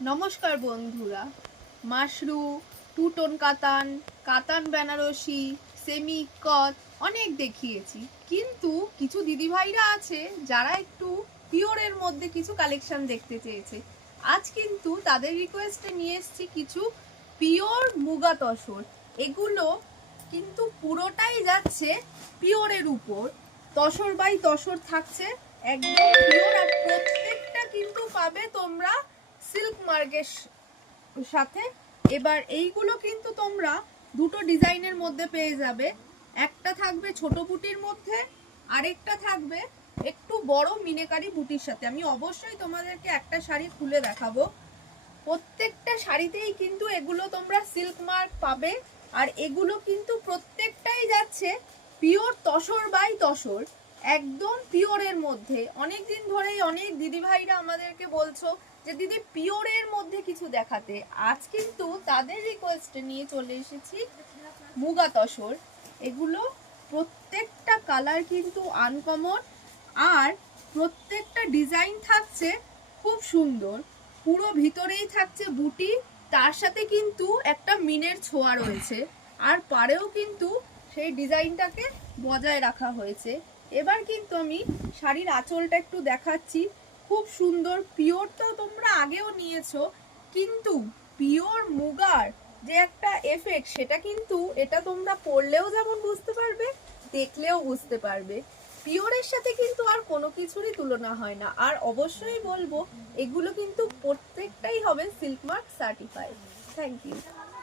নমস্কার বন্ধুরা, Mashru, two tone কাতান, কাতান বেনারসি, সেমি কট অনেক দেখিয়েছি, কিন্তু কিছু দিদিভাইরা আছে যারা একটু পিওরের মধ্যে কিছু কালেকশন দেখতে চেয়েছে। আজ কিন্তু তাদের রিকোয়েস্টে নিয়ে এসেছি কিছু পিওর মুগা তসর। এগুলো কিন্তু পুরোটাই যাচ্ছে পিওরের উপর, তসর বাই তসর থাকছে, একদম পিওর। আর প্রত্যেকটা কিন্তু পাবে তোমরা সিল্ক মার্কের সাথে। এবার এইগুলো কিন্তু তোমরা দুটো ডিজাইনের মধ্যে পেয়ে যাবে, একটা থাকবে ছোট বুটির মধ্যে, আরেকটা থাকবে একটু বড় মিনেকারি বুটির সাথে। আমি অবশ্যই তোমাদেরকে একটা শাড়ি খুলে দেখাবো। প্রত্যেকটা শাড়িতেই কিন্তু এগুলো তোমরা সিল্ক মার্ক পাবে, আর এগুলো কিন্তু প্রত্যেকটাই যাচ্ছে পিওর তসর বাই তসর, একদম পিওরের মধ্যে। অনেক দিন ধরেই অনেক দিদিভাইরা আমাদেরকে বলছো যে দিদি পিওরের মধ্যে কিছু দেখাতে। আজ কিন্তু তাদের রিকোয়েস্টে নিয়ে চলে এসেছি মুগা তসর। এগুলো প্রত্যেকটা কালার কিন্তু আনকমন, আর প্রত্যেকটা ডিজাইন থাকছে খুব সুন্দর। পুরো ভিতরেই থাকছে বুটি, তার সাথে কিন্তু একটা মিনের ছোঁয়া রয়েছে, আর পাড়েও কিন্তু সেই ডিজাইনটাকে বজায় রাখা হয়েছে। এবার কিন্তু আমি শাড়ির আঁচলটা একটু দেখাচ্ছি, খুব সুন্দর। পিওর তো তোমরা আগেও নিয়েছো, কিন্তু পিওর মুগার যে একটা এফেক্ট, সেটা কিন্তু এটা তোমরা পরলেও যেমন বুঝতে পারবে, দেখলেও বুঝতে পারবে। পিওরের সাথে কিন্তু আর কোনো কিছুরই তুলনা হয় না। আর অবশ্যই বলবো এগুলো কিন্তু প্রত্যেকটাই হবে silk mark certified. Thank you.